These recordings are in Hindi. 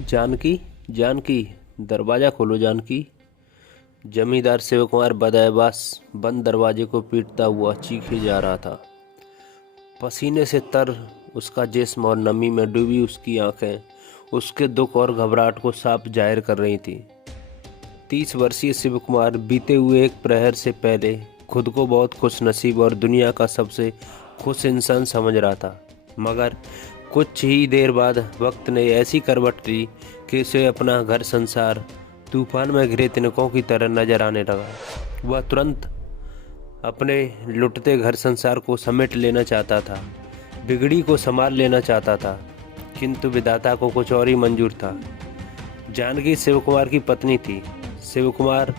जानकी, जानकी, दरवाज़ा खोलो जानकी। जमींदार शिवकुमार बदहवास बंद दरवाजे को पीटता हुआ चीखे जा रहा था। पसीने से तर उसका जिस्म और नमी में डूबी उसकी आंखें उसके दुख और घबराहट को साफ जाहिर कर रही थी। 30 वर्षीय शिवकुमार बीते हुए एक प्रहर से पहले खुद को बहुत खुशनसीब और दुनिया का सबसे खुश इंसान समझ रहा था, मगर कुछ ही देर बाद वक्त ने ऐसी करवट ली कि उसे अपना घर संसार तूफान में घिरे तिनकों की तरह नजर आने लगा। वह तुरंत अपने लुटते घर संसार को समेट लेना चाहता था, बिगड़ी को संभाल लेना चाहता था, किंतु विधाता को कुछ और ही मंजूर था। जानकी शिवकुमार की पत्नी थी। शिवकुमार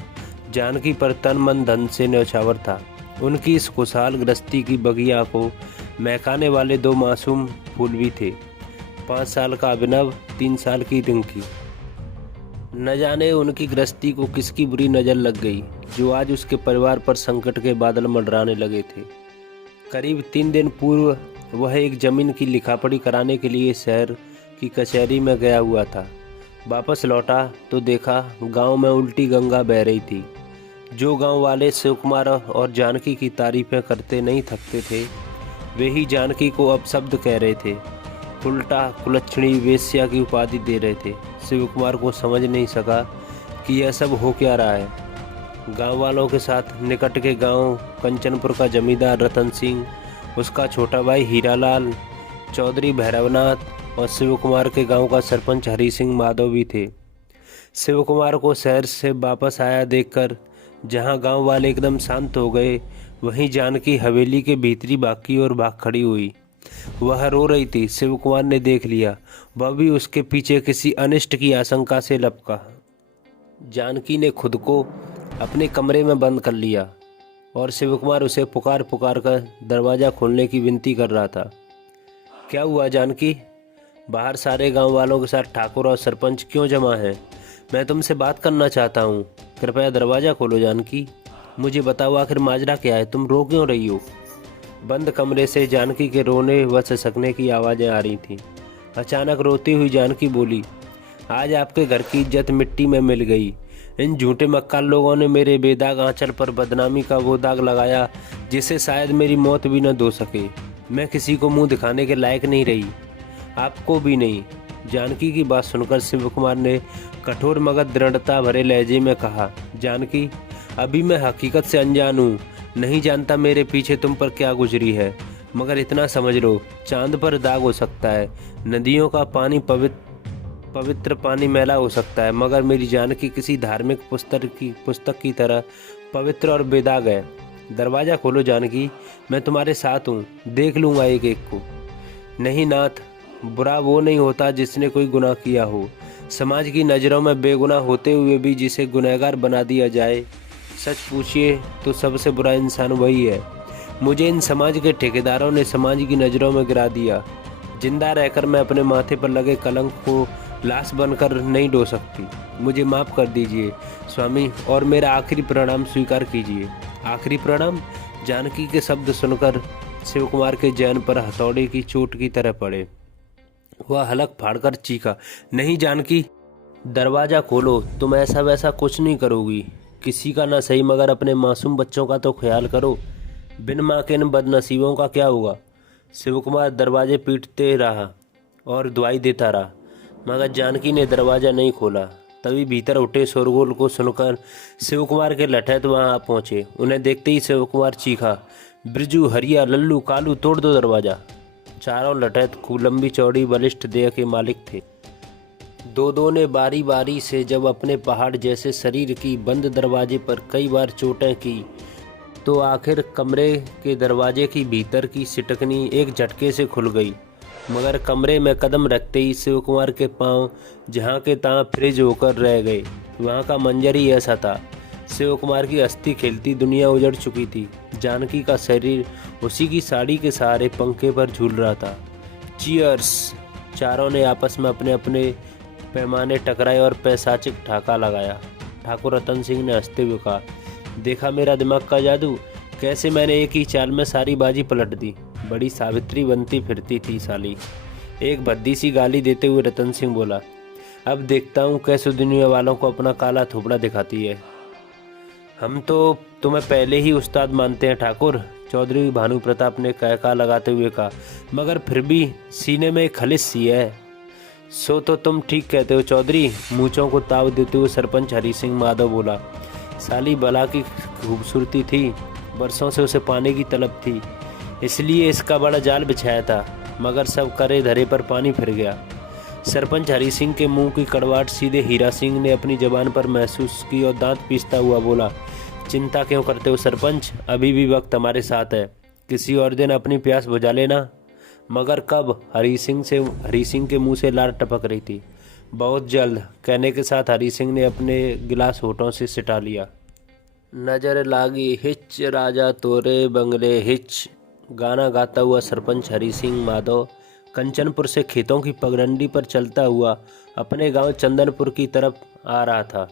जानकी पर तन मन धन से न्यौछावर था। उनकी इस खुशहाल गृहस्थी की बगिया को महकाने वाले दो मासूम फूल भी थे, 5 साल का अभिनव, 3 साल की रिंकी। न जाने उनकी गृहस्थी को किसकी बुरी नज़र लग गई, जो आज उसके परिवार पर संकट के बादल मंडराने लगे थे। करीब 3 दिन पूर्व वह एक जमीन की लिखापढ़ी कराने के लिए शहर की कचहरी में गया हुआ था। वापस लौटा तो देखा गांव में उल्टी गंगा बह रही थी। जो गांव वाले शिवकुमार और जानकी की तारीफें करते नहीं थकते थे, वे ही जानकी को अपशब्द कह रहे थे, उल्टा कुलच्छणी वेश्या की उपाधि दे रहे थे। शिवकुमार को समझ नहीं सका कि यह सब हो क्या रहा है। गांव वालों के साथ निकट के गांव कंचनपुर का जमींदार रतन सिंह, उसका छोटा भाई हीरालाल, चौधरी भैरवनाथ और शिवकुमार के गांव का सरपंच हरि सिंह माधव भी थे। शिवकुमार को शहर से वापस आया देखकर जहां गांव वाले एकदम शांत हो गए, वहीं जानकी हवेली के भीतरी बाकी और भाग खड़ी हुई। वह रो रही थी। शिवकुमार ने देख लिया, वह भी उसके पीछे किसी अनिष्ट की आशंका से लपका। जानकी ने खुद को अपने कमरे में बंद कर लिया और शिवकुमार उसे पुकार पुकार कर दरवाज़ा खोलने की विनती कर रहा था। क्या हुआ जानकी? बाहर सारे गांव वालों के साथ ठाकुर और सरपंच क्यों जमा हैं? मैं तुमसे बात करना चाहता हूँ, कृपया दरवाज़ा खोलो जानकी। मुझे बताओ आखिर माजरा क्या है, तुम रो क्यों रही हो? बंद कमरे से जानकी के रोने व सिसकने की आवाज़ें आ रही थीं। अचानक रोती हुई जानकी बोली, आज आपके घर की इज्जत मिट्टी में मिल गई। इन झूठे मक्कार लोगों ने मेरे बेदाग आंचल पर बदनामी का वो दाग लगाया जिसे शायद मेरी मौत भी न धो सके। मैं किसी को मुंह दिखाने के लायक नहीं रही, आपको भी नहीं। जानकी की बात सुनकर शिवकुमार ने कठोर मगर दृढ़ता भरे लहजे में कहा, जानकी, अभी मैं हकीकत से अनजान हूँ, नहीं जानता मेरे पीछे तुम पर क्या गुजरी है, मगर इतना समझ लो, चांद पर दाग हो सकता है, नदियों का पानी पवित्र पानी मैला हो सकता है, मगर मेरी जानकी किसी धार्मिक पुस्तक की तरह पवित्र और बेदाग है। दरवाज़ा खोलो जानकी, मैं तुम्हारे साथ हूँ, देख लूँगा एक एक को। नहीं नाथ, बुरा वो नहीं होता जिसने कोई गुनाह किया हो। समाज की नज़रों में बेगुनाह होते हुए भी जिसे गुनहगार बना दिया जाए, सच पूछिए तो सबसे बुरा इंसान वही है। मुझे इन समाज के ठेकेदारों ने समाज की नज़रों में गिरा दिया। जिंदा रहकर मैं अपने माथे पर लगे कलंक को लाश बनकर नहीं ढो सकती। मुझे माफ़ कर दीजिए स्वामी, और मेरा आखिरी प्रणाम स्वीकार कीजिए। आखिरी प्रणाम? जानकी के शब्द सुनकर शिवकुमार के जैन पर हथौड़े की चोट की तरह पड़े। वह हलक फाड़कर चीखा, नहीं जानकी, दरवाज़ा खोलो, तुम ऐसा वैसा कुछ नहीं करोगी। किसी का ना सही मगर अपने मासूम बच्चों का तो ख्याल करो। बिन माँ के इन बदनसीबों का क्या होगा? शिवकुमार दरवाजे पीटते रहा और दुआई देता रहा, मगर जानकी ने दरवाज़ा नहीं खोला। तभी भीतर उठे शोरगुल को सुनकर शिवकुमार के लठैत वहाँ आ पहुँचे। उन्हें देखते ही शिवकुमार चीखा, बिरजू, हरिया, लल्लू, कालू, तोड़ दो दरवाज़ा। चारों लठैत खूब लंबी चौड़ी बलिष्ठ देह के मालिक थे। दो दो ने बारी बारी से जब अपने पहाड़ जैसे शरीर की बंद दरवाजे पर कई बार चोटें की, तो आखिर कमरे के दरवाजे की भीतर की सिटकनी एक झटके से खुल गई। मगर कमरे में कदम रखते ही शिवकुमार के पांव जहाँ के तहाँ फ्रिज होकर रह गए। वहाँ का मंजर ही ऐसा था। शिवकुमार की हंसती खेलती दुनिया उजड़ चुकी थी। जानकी का शरीर उसी की साड़ी के सहारे पंखे पर झूल रहा था। चीयर्स! चारों ने आपस में अपने अपने पैमाने टकराए और पैशाचिक ठाका लगाया। ठाकुर रतन सिंह ने हंसते हुए कहा, देखा मेरा दिमाग का जादू, कैसे मैंने एक ही चाल में सारी बाजी पलट दी। बड़ी सावित्री बनती फिरती थी साली। एक भद्दी सी गाली देते हुए रतन सिंह बोला, अब देखता हूँ कैसे दुनिया वालों को अपना काला थोपड़ा दिखाती है। हम तो तुम्हें पहले ही उस्ताद मानते हैं ठाकुर, चौधरी भानु प्रताप ने कहका लगाते हुए कहा, मगर फिर भी सीने में एक खलिश सी है। सो तो तुम ठीक कहते हो चौधरी, मूंछों को ताव देते हुए सरपंच हरी सिंह माधव बोला। साली बला की खूबसूरती थी, बरसों से उसे पाने की तलब थी, इसलिए इसका बड़ा जाल बिछाया था, मगर सब करे धरे पर पानी फिर गया। सरपंच हरी सिंह के मुंह की कड़वाहट सीधे हीरा सिंह ने अपनी जबान पर महसूस की और दांत पीसता हुआ बोला, चिंता क्यों करते हो सरपंच, अभी भी वक्त हमारे साथ है, किसी और दिन अपनी प्यास बुझा लेना। मगर कब? हरी सिंह के मुंह से लार टपक रही थी। बहुत जल्द, कहने के साथ हरी सिंह ने अपने गिलास होठों से सिटा लिया। नजर लागी हिच राजा तोरे बंगले हिच, गाना गाता हुआ सरपंच हरी सिंह माधव कंचनपुर से खेतों की पगडंडी पर चलता हुआ अपने गांव चंदनपुर की तरफ आ रहा था।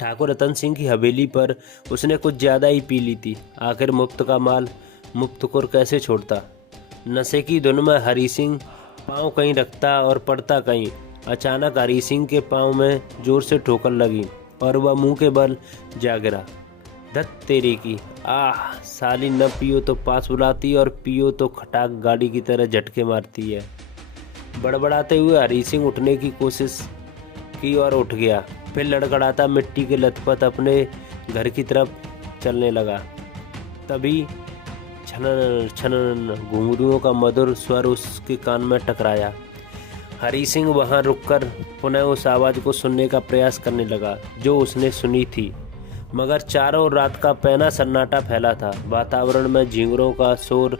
ठाकुर रतन सिंह की हवेली पर उसने कुछ ज़्यादा ही पी ली थी। आखिर मुफ्त का माल मुफ्तखोर कैसे छोड़ता। नशे की धुन में हरी सिंह पाँव कहीं रखता और पड़ता कहीं। अचानक हरी सिंह के पाँव में जोर से ठोकर लगी और वह मुंह के बल जा गिरा। धत तेरे की, आह साली, न पियो तो पास बुलाती और पियो तो खटाक गाड़ी की तरह झटके मारती है। बड़बड़ाते हुए हरी सिंह उठने की कोशिश की और उठ गया, फिर लड़खड़ाता मिट्टी के लथपथ अपने घर की तरफ चलने लगा। तभी छनन छनन घुंघरूओं का मधुर स्वर उसके कान में टकराया। हरी सिंह वहां रुककर पुनः उस आवाज़ को सुनने का प्रयास करने लगा जो उसने सुनी थी, मगर चारों रात का पैना सन्नाटा फैला था। वातावरण में झींगरों का शोर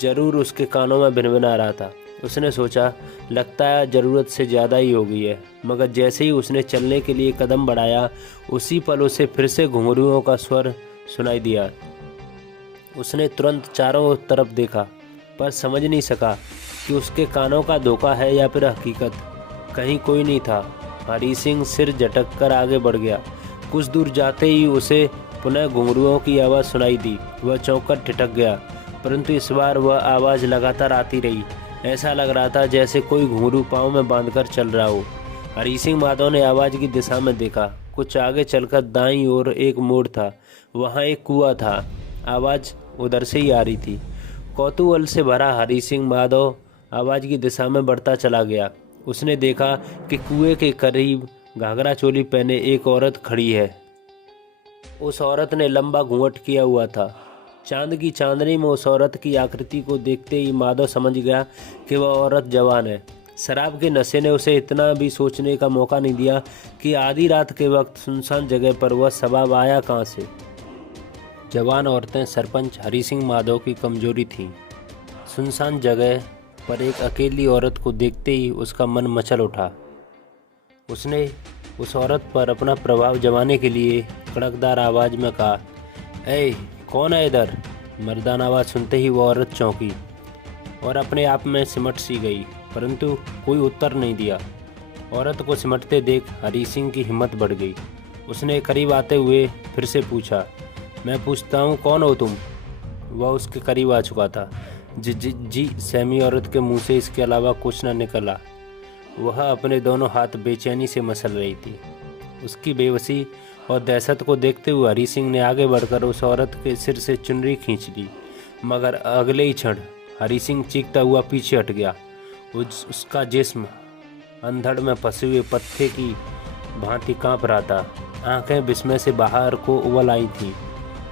जरूर उसके कानों में भिनभिना रहा था। उसने सोचा, लगता है ज़रूरत से ज़्यादा ही हो गई है, मगर जैसे ही उसने चलने के लिए कदम बढ़ाया, उसी पल उसे फिर से घुंघरूओं का स्वर सुनाई दिया। उसने तुरंत चारों तरफ देखा, पर समझ नहीं सका कि उसके कानों का धोखा है या फिर हकीकत। कहीं कोई नहीं था। हरी सिंह सिर झटक कर आगे बढ़ गया। कुछ दूर जाते ही उसे पुनः घुंघरूओं की आवाज़ सुनाई दी। वह चौंक कर ठिठक गया, परंतु इस बार वह आवाज़ लगातार आती रही। ऐसा लग रहा था जैसे कोई घुंघरू पाँव में बांधकर चल रहा हो। हरी सिंह माधव ने आवाज़ की दिशा में देखा। कुछ आगे चलकर दाईं ओर एक मोड़ था, वहाँ एक कुआं था। आवाज़ उधर से ही आ रही थी। कौतूहल से भरा हरी सिंह माधव आवाज़ की दिशा में बढ़ता चला गया। उसने देखा कि कुएं के करीब घाघरा चोली पहने एक औरत खड़ी है। उस औरत ने लंबा घूंघट किया हुआ था। चांद की चांदनी में उस औरत की आकृति को देखते ही माधव समझ गया कि वह औरत जवान है। शराब के नशे ने उसे इतना भी सोचने का मौका नहीं दिया कि आधी रात के वक्त सुनसान जगह पर वह शबाब आया कहाँ से। जवान औरतें सरपंच हरी सिंह माधव की कमजोरी थीं। सुनसान जगह पर एक अकेली औरत को देखते ही उसका मन मचल उठा। उसने उस औरत पर अपना प्रभाव जमाने के लिए कड़कदार आवाज़ में कहा, ऐ कौन है इधर? मर्दाना आवाज़ सुनते ही वो औरत चौंकी और अपने आप में सिमट सी गई, परंतु कोई उत्तर नहीं दिया। औरत को सिमटते देख हरी सिंह की हिम्मत बढ़ गई। उसने करीब आते हुए फिर से पूछा, मैं पूछता हूँ कौन हो तुम? वह उसके करीब आ चुका था। जी सहमी औरत के मुंह से इसके अलावा कुछ न निकला। वह अपने दोनों हाथ बेचैनी से मसल रही थी। उसकी बेबसी और दहशत को देखते हुए हरी सिंह ने आगे बढ़कर उस औरत के सिर से चुनरी खींच ली, मगर अगले ही क्षण हरी सिंह चीखता हुआ पीछे हट गया। उसका जिस्म अंधड़ में फंसे हुए पत्ते की भांति कांप रहा था। आंखें विस्मय से बाहर को उबल आई थी।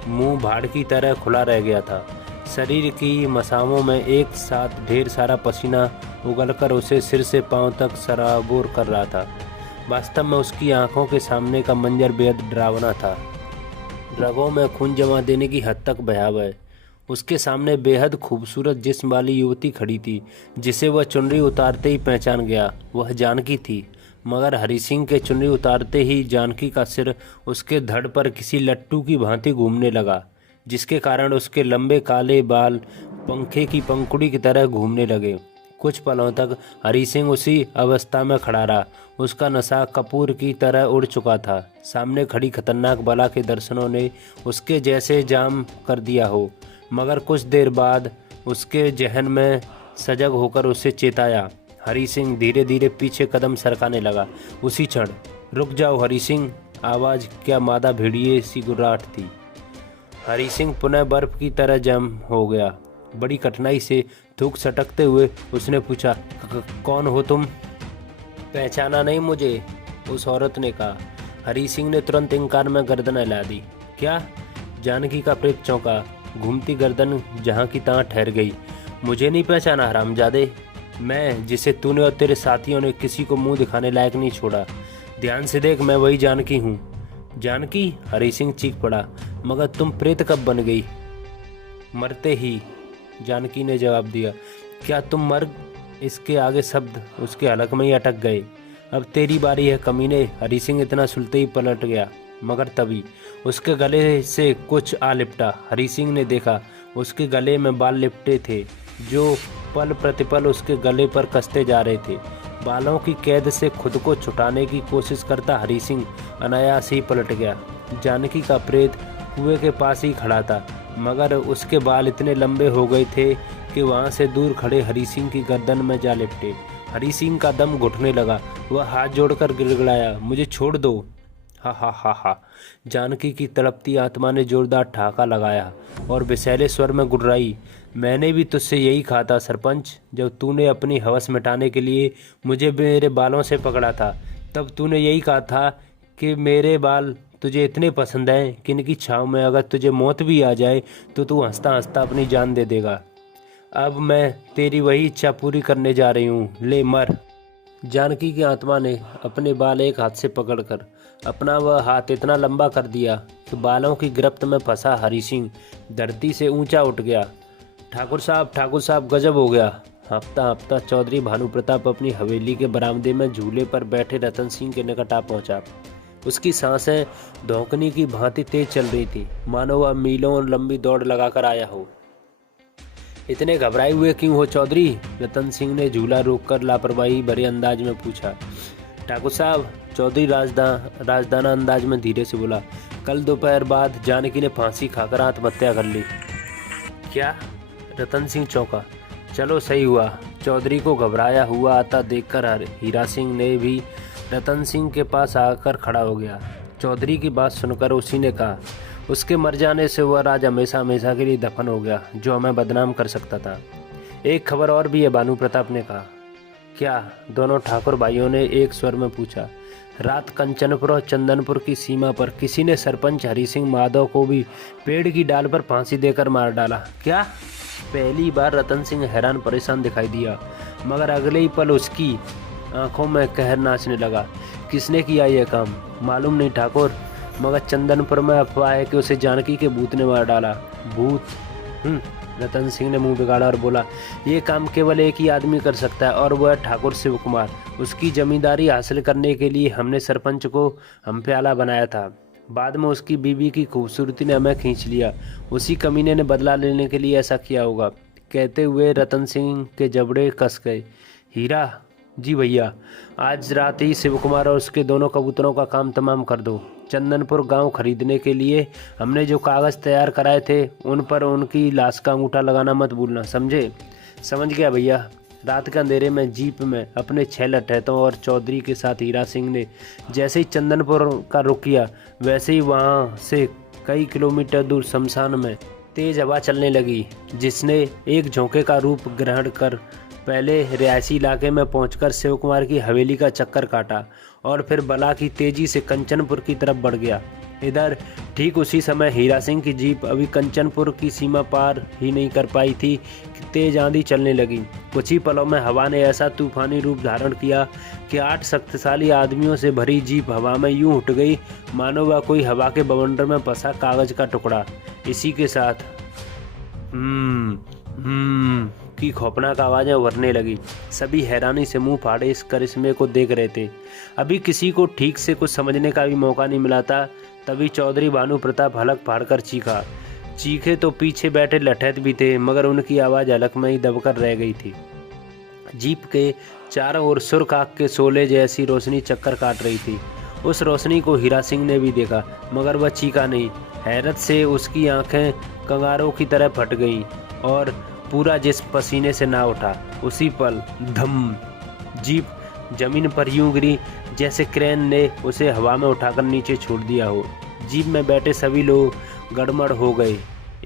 मुंह भाड़ की तरह खुला रह गया था। शरीर की मसामों में एक साथ ढेर सारा पसीना उगलकर उसे सिर से पांव तक सराबोर कर रहा था। वास्तव में उसकी आंखों के सामने का मंजर बेहद डरावना था। रगों में खून जमा देने की हद तक भयावह। उसके सामने बेहद खूबसूरत जिस्म वाली युवती खड़ी थी, जिसे वह चुनरी उतारते ही पहचान गया। वह जानकी थी, मगर हरी सिंह के चुनरी उतारते ही जानकी का सिर उसके धड़ पर किसी लट्टू की भांति घूमने लगा, जिसके कारण उसके लंबे काले बाल पंखे की पंखुड़ी की तरह घूमने लगे। कुछ पलों तक हरी सिंह उसी अवस्था में खड़ा रहा। उसका नशा कपूर की तरह उड़ चुका था। सामने खड़ी खतरनाक बला के दर्शनों ने उसके जैसे जाम कर दिया हो, मगर कुछ देर बाद उसके जहन में सजग होकर उसे चेताया। हरी सिंह धीरे धीरे पीछे कदम सरकाने लगा। उसी क्षण रुक जाओ हरी सिंह, आवाज़ क्या मादा भेड़िए सी गुर्राहट थी। हरी सिंह पुनः बर्फ की तरह जम हो गया। बड़ी कठिनाई से थूक सटकते हुए उसने पूछा, कौन हो तुम? पहचाना नहीं मुझे? उस औरत ने कहा। हरी सिंह ने तुरंत इनकार में गर्दन हिला दी। क्या? जानकी का प्रेत चौंका, घूमती गर्दन जहाँ की तहाँ ठहर गई। मुझे नहीं पहचाना हरामजादे? मैं जिसे तूने और तेरे साथियों ने किसी को मुंह दिखाने लायक नहीं छोड़ा। ध्यान से देख, मैं वही जानकी हूँ। जानकी? हरी सिंह चीख पड़ा। मगर तुम प्रेत कब बन गई? मरते ही, जानकी ने जवाब दिया। क्या तुम मर? इसके आगे शब्द उसके हलक में ही अटक गए। अब तेरी बारी है कमीने। हरी सिंह इतना सुनते ही पलट गया, मगर तभी उसके गले से कुछ आ लिपटा। हरी सिंह ने देखा उसके गले में बाल लिपटे थे जो पल प्रतिपल उसके गले पर कसते जा रहे थे। बालों की कैद से खुद को छुटाने की कोशिश करता हरी सिंह अनायास ही पलट गया। जानकी का प्रेत कुएं के पास ही खड़ा था, मगर उसके बाल इतने लंबे हो गए थे कि वहां से दूर खड़े हरी सिंह की गर्दन में जा लिपटे। हरी सिंह का दम घुटने लगा। वह हाथ जोड़कर गिड़गिड़ाया, मुझे छोड़ दो। हा हा हा हा। जानकी की तड़पती आत्मा ने जोरदार ठहाका लगाया और विषैले स्वर में गुर्राई, मैंने भी तुझसे यही कहा था सरपंच। जब तूने अपनी हवस मिटाने के लिए मुझे मेरे बालों से पकड़ा था, तब तूने यही कहा था कि मेरे बाल तुझे इतने पसंद हैं कि इनकी छाँव में अगर तुझे मौत भी आ जाए तो तू हंसता हंसता अपनी जान दे देगा। अब मैं तेरी वही इच्छा पूरी करने जा रही हूँ, ले मर। जानकी की आत्मा ने अपने बाल एक हाथ से पकड़कर अपना वह हाथ इतना लंबा कर दिया कि बालों की गिरफ्त में फंसा हरी सिंह धरती से ऊंचा उठ गया। ठाकुर साहब गजब हो गया। हाँफता हाँफता चौधरी भानु प्रताप अपनी हवेली के बरामदे में झूले पर बैठे रतन सिंह के निकट आ पहुंचा। उसकी सांसें धौंकनी की भांति तेज चल रही थी, मानो वह मीलों लंबी दौड़ लगाकर आया हो। इतने घबराए हुए क्यों हो चौधरी? रतन सिंह ने झूला रोककर लापरवाही भरे अंदाज में पूछा। ठाकुर साहब, चौधरी राजदाना अंदाज में धीरे से बोला, कल दोपहर बाद जानकी ने फांसी खाकर आत्महत्या कर ली। क्या? रतन सिंह चौंका। चलो सही हुआ। चौधरी को घबराया हुआ आता देखकर हीरा सिंह ने भी रतन सिंह के पास आकर खड़ा हो गया। चौधरी की बात सुनकर उसी ने कहा, उसके मर जाने से वह राज हमेशा हमेशा के लिए दफन हो गया जो हमें बदनाम कर सकता था। एक खबर और भी है, भानु प्रताप ने कहा। क्या? दोनों ठाकुर भाइयों ने एक स्वर में पूछा। रात कंचनपुर और चंदनपुर की सीमा पर किसी ने सरपंच हरी सिंह माधव को भी पेड़ की डाल पर फांसी देकर मार डाला। क्या? पहली बार रतन सिंह हैरान परेशान दिखाई दिया, मगर अगले ही पल उसकी आंखों में कहर नाचने लगा। किसने किया यह काम? मालूम नहीं ठाकुर, मगर चंदनपुर में अफवाह है कि उसे जानकी के भूत ने मार डाला। भूत? रतन सिंह ने मुंह बिगाड़ा और बोला, ये काम केवल एक ही आदमी कर सकता है और वह ठाकुर शिव कुमार। उसकी जमींदारी हासिल करने के लिए हमने सरपंच को हम पे आला बनाया था। बाद में उसकी बीवी की खूबसूरती ने हमें खींच लिया। उसी कमीने ने बदला लेने के लिए ऐसा किया होगा। कहते हुए रतन सिंह के जबड़े कस गए। हीरा? जी भैया, आज रात ही शिव कुमार और उसके दोनों कबूतरों का काम तमाम कर दो। चंदनपुर गांव खरीदने के लिए हमने जो कागज़ तैयार कराए थे उन पर उनकी लाश का अंगूठा लगाना मत भूलना, समझे? समझ गया भैया। रात के अंधेरे में जीप में अपने 6 लठैतों और चौधरी के साथ हीरा सिंह ने जैसे ही चंदनपुर का रुख किया, वैसे ही वहाँ से कई किलोमीटर दूर शमशान में तेज हवा चलने लगी, जिसने एक झोंके का रूप ग्रहण कर पहले रिहायशी इलाके में पहुंचकर शिव कुमार की हवेली का चक्कर काटा और फिर बला की तेजी से कंचनपुर की तरफ बढ़ गया। इधर ठीक उसी समय हीरा सिंह की जीप अभी कंचनपुर की सीमा पार ही नहीं कर पाई थी कि तेज आंधी चलने लगी। कुछ ही पलों में हवा ने ऐसा तूफानी रूप धारण किया कि 8 शक्तिशाली आदमियों से भरी जीप हवा में यूं उठ गई मानो वह कोई हवा के बवंडर में फंसा कागज का टुकड़ा। इसी के साथ की खौफनाक आवाज़ें उभरने लगी। सभी हैरानी से मुंह फाड़े इस करिश्मे को देख रहे थे। अभी किसी को ठीक से कुछ समझने का भी मौका नहीं मिला था, तभी चौधरी भानु प्रताप हलक फाड़कर चीखा। चीखे तो पीछे बैठे लठैत भी थे, मगर उनकी आवाज़ हलक में ही दबकर रह गई थी। जीप के चारों ओर सुर्ख आग के शोले जैसी रोशनी चक्कर काट रही थी। उस रोशनी को हीरा सिंह ने भी देखा, मगर वह चीखा नहीं। हैरत से उसकी आंखें कंगारों की तरह फट गईं और पूरा जिस्म पसीने से ना उठा। उसी पल धम जीप जमीन पर यूं गिरी जैसे क्रेन ने उसे हवा में उठाकर नीचे छोड़ दिया हो। जीप में बैठे सभी लोग गड़बड़ हो गए।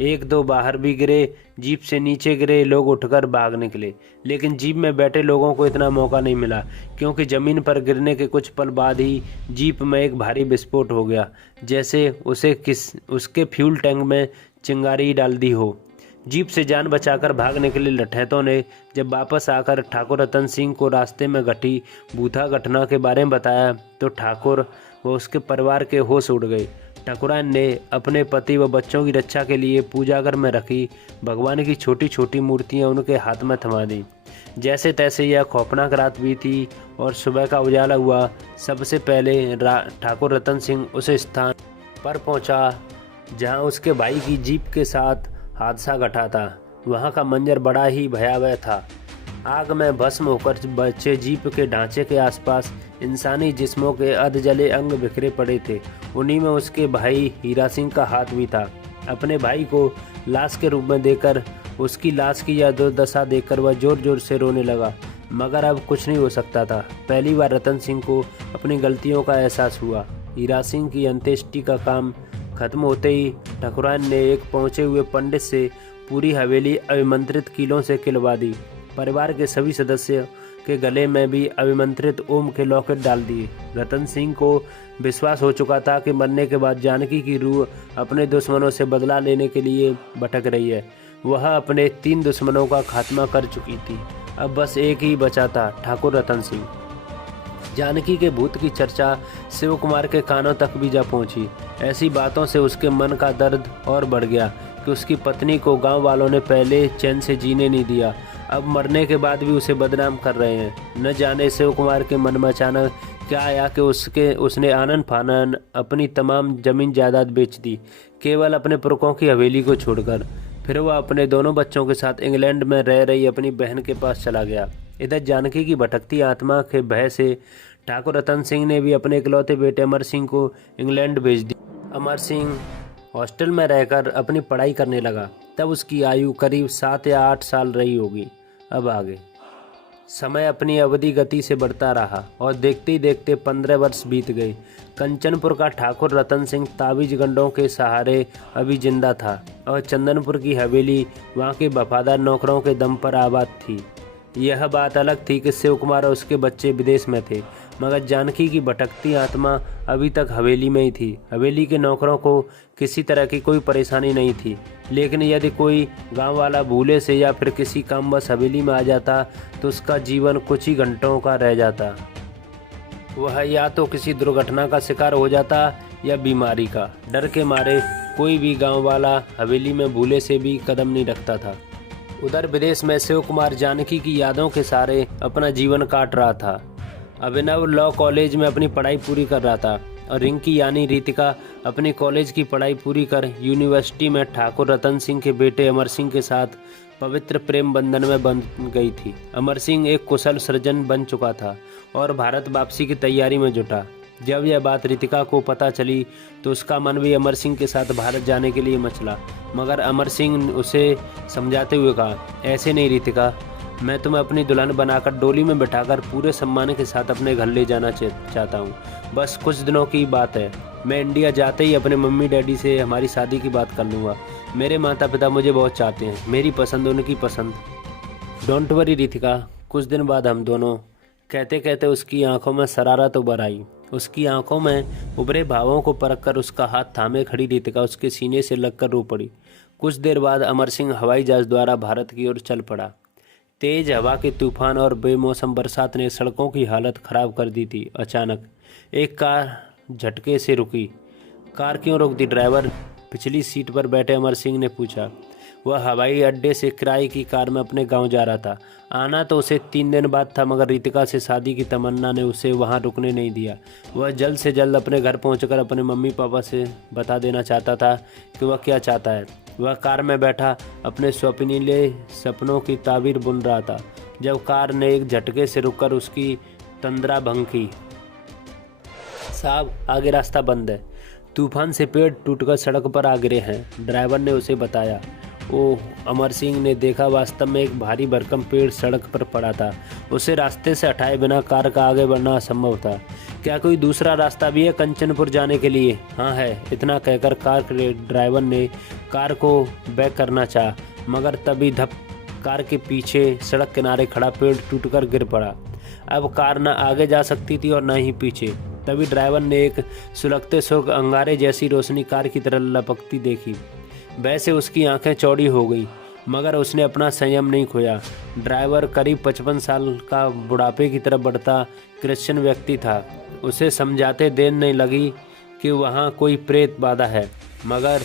एक दो बाहर भी गिरे, जीप से नीचे गिरे लोग उठकर भाग निकले, लेकिन जीप में बैठे लोगों को इतना मौका नहीं मिला, क्योंकि जमीन पर गिरने के कुछ पल बाद ही जीप में एक भारी विस्फोट हो गया, जैसे उसके फ्यूल टैंक में चिंगारी डाल दी हो। जीप से जान बचाकर भाग निकले लठैतों ने जब वापस आकर ठाकुर रतन सिंह को रास्ते में घटी भूथा घटना के बारे में बताया तो ठाकुर व उसके परिवार के होश उड़ गए। ठाकुरान ने अपने पति व बच्चों की रक्षा के लिए पूजा घर में रखी भगवान की छोटी छोटी मूर्तियां उनके हाथ में थमा दी। जैसे तैसे यह खौफनाक रात बीती और सुबह का उजाला हुआ। सबसे पहले ठाकुर रतन सिंह उस स्थान पर पहुंचा जहां उसके भाई की जीप के साथ हादसा घटा था। वहां का मंजर बड़ा ही भयावह था। आग में भस्म होकर बचे जीप के ढांचे के आसपास इंसानी जिस्मों के अर्ध जले अंग बिखरे पड़े थे। उन्हीं में उसके भाई हीरा सिंह का हाथ भी था। अपने भाई को लाश के रूप में देखकर उसकी लाश की यह दुर्दशा देखकर वह जोर जोर से रोने लगा, मगर अब कुछ नहीं हो सकता था। पहली बार रतन सिंह को अपनी गलतियों का एहसास हुआ। हीरा सिंह की अंत्येष्टि का काम खत्म होते ही ठाकुरान ने एक पहुंचे हुए पंडित से पूरी हवेली अभिमंत्रित कीलों से खिलवा दी। परिवार के सभी सदस्य के गले में भी अभिमंत्रित ओम के लॉकेट डाल दिए। रतन सिंह को विश्वास हो चुका था कि मरने के बाद जानकी की रूह अपने दुश्मनों से बदला लेने के लिए भटक रही है। वह अपने 3 दुश्मनों का खात्मा कर चुकी थी। अब बस एक ही बचा था, ठाकुर रतन सिंह। जानकी के भूत की चर्चा शिव कुमार के कानों तक भी जा पहुंची। ऐसी बातों से उसके मन का दर्द और बढ़ गया कि उसकी पत्नी को गांव वालों ने पहले चैन से जीने नहीं दिया, अब मरने के बाद भी उसे बदनाम कर रहे हैं। न जाने शिव कुमार के मन में अचानक क्या आया कि उसने आनन फानन अपनी तमाम जमीन जायदाद बेच दी, केवल अपने पुरखों की हवेली को छोड़कर। फिर वह अपने दोनों बच्चों के साथ इंग्लैंड में रह रही अपनी बहन के पास चला गया। इधर जानकी की भटकती आत्मा के भय से ठाकुर रतन सिंह ने भी अपने इकलौते बेटे अमर सिंह को इंग्लैंड भेज दिया। अमर सिंह हॉस्टल में रहकर अपनी पढ़ाई करने लगा। तब उसकी आयु करीब 7 या 8 साल रही होगी। अब आगे समय अपनी अवधि गति से बढ़ता रहा और देखते ही देखते 15 वर्ष बीत गए। कंचनपुर का ठाकुर रतन सिंह ताबीज गंडों के सहारे अभी जिंदा था और चंदनपुर की हवेली वहाँ के वफादार नौकरों के दम पर आबाद थी। यह बात अलग थी कि शिव कुमार और उसके बच्चे विदेश में थे, मगर जानकी की भटकती आत्मा अभी तक हवेली में ही थी। हवेली के नौकरों को किसी तरह की कोई परेशानी नहीं थी, लेकिन यदि कोई गांव वाला भूले से या फिर किसी कामवश हवेली में आ जाता तो उसका जीवन कुछ ही घंटों का रह जाता। वह या तो किसी दुर्घटना का शिकार हो जाता या बीमारी का। डर के मारे कोई भी गाँव वाला हवेली में भूले से भी कदम नहीं रखता था। उधर विदेश में शिव कुमार जानकी की यादों के सहारे अपना जीवन काट रहा था। अभिनव लॉ कॉलेज में अपनी पढ़ाई पूरी कर रहा था और रिंकी यानी रितिका अपनी कॉलेज की पढ़ाई पूरी कर यूनिवर्सिटी में ठाकुर रतन सिंह के बेटे अमर सिंह के साथ पवित्र प्रेम बंधन में बंध गई थी। अमर सिंह एक कुशल सर्जन बन चुका था और भारत वापसी की तैयारी में जुटा। जब यह बात रितिका को पता चली तो उसका मन भी अमर सिंह के साथ भारत जाने के लिए मचला, मगर अमर सिंह उसे समझाते हुए कहा, ऐसे नहीं रितिका, मैं तुम्हें अपनी दुल्हन बनाकर डोली में बैठाकर पूरे सम्मान के साथ अपने घर ले जाना चाहता हूँ। बस कुछ दिनों की बात है। मैं इंडिया जाते ही अपने मम्मी डैडी से हमारी शादी की बात कर लूँगा। मेरे माता पिता मुझे बहुत चाहते हैं, मेरी पसंद उनकी पसंद। Don't worry Ritika. कुछ दिन बाद हम दोनों। कहते कहते उसकी आंखों में शरारत उभर आई। उसकी आंखों में उभरे भावों को परखकर उसका हाथ थामे खड़ी रितिका उसके सीने से लगकर रो पड़ी। कुछ देर बाद अमर सिंह हवाई जहाज द्वारा भारत की ओर चल पड़ा। तेज हवा के तूफान और बेमौसम बरसात ने सड़कों की हालत खराब कर दी थी। अचानक एक कार झटके से रुकी। कार क्यों रोक दी ड्राइवर? पिछली सीट पर बैठे अमर सिंह ने पूछा। वह हवाई अड्डे से किराए की कार में अपने गांव जा रहा था। आना तो उसे 3 दिन बाद था, मगर रितिका से शादी की तमन्ना ने उसे वहां रुकने नहीं दिया। वह जल्द से जल्द अपने घर पहुंचकर अपने मम्मी पापा से बता देना चाहता था कि वह क्या चाहता है। वह कार में बैठा अपने स्वप्नीले सपनों की ताबीर बुन रहा था जब कार ने एक झटके से रुककर उसकी तंद्रा भंग की। साहब, आगे रास्ता बंद है। तूफान से पेड़ टूटकर सड़क पर आ गिरे हैं, ड्राइवर ने उसे बताया। ओह, अमर सिंह ने देखा, वास्तव में एक भारी भरकम पेड़ सड़क पर पड़ा था उसे रास्ते से हटाए बिना कार का आगे बढ़ना असंभव था। क्या कोई दूसरा रास्ता भी है कंचनपुर जाने के लिए? हाँ है। इतना कहकर कार के ड्राइवर ने कार को बैक करना चाहा, मगर तभी धप, कार के पीछे सड़क किनारे खड़ा पेड़ टूटकर गिर पड़ा। अब कार न आगे जा सकती थी और न ही पीछे। तभी ड्राइवर ने एक सुलगते सुर्ख अंगारे जैसी रोशनी कार की तरफ लपकती देखी। वैसे उसकी आंखें चौड़ी हो गई, मगर उसने अपना संयम नहीं खोया। ड्राइवर करीब 55 साल का बुढ़ापे की तरफ बढ़ता क्रिश्चियन व्यक्ति था। उसे समझाते देर नहीं लगी कि वहाँ कोई प्रेत बाधा है, मगर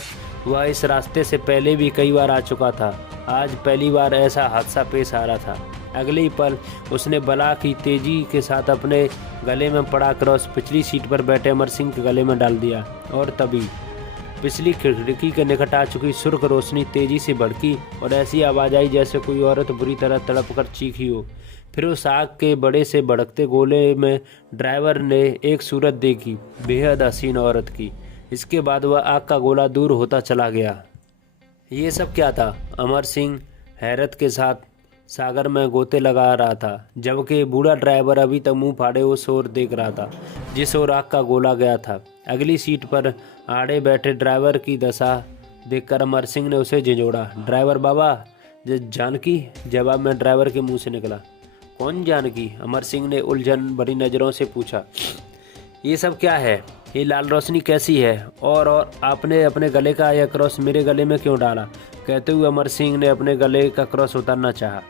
वह इस रास्ते से पहले भी कई बार आ चुका था। आज पहली बार ऐसा हादसा पेश आ रहा था। अगले ही पल उसने बला की तेजी के साथ अपने गले में पड़ा क्रॉस पिछली सीट पर बैठे अमर सिंह के गले में डाल दिया, और तभी पिछली खिड़की के निकट आ चुकी सुर्ख रोशनी तेजी से भड़की और ऐसी आवाज़ आई जैसे कोई औरत बुरी तरह तड़प कर चीखी हो। फिर उस आग के बड़े से भड़कते गोले में ड्राइवर ने एक सूरत देखी, बेहद हसीन औरत की। इसके बाद वह आग का गोला दूर होता चला गया। ये सब क्या था? अमर सिंह हैरत के साथ सागर में गोते लगा रहा था, जबकि बूढ़ा ड्राइवर अभी तक मुंह फाड़े उस ओर देख रहा था जिस ओर आग का गोला गया था। अगली सीट पर आड़े बैठे ड्राइवर की दशा देखकर अमर सिंह ने उसे झिझोड़ा। ड्राइवर बाबा, जानकी? जवाब में ड्राइवर के मुंह से निकला। कौन जानकी? अमर सिंह ने उलझन भरी नज़रों से पूछा। ये सब क्या है? ये लाल रोशनी कैसी है? और आपने अपने गले का यह क्रॉस मेरे गले में क्यों डाला? कहते हुए अमर सिंह ने अपने गले का क्रॉस उतारना चाहा।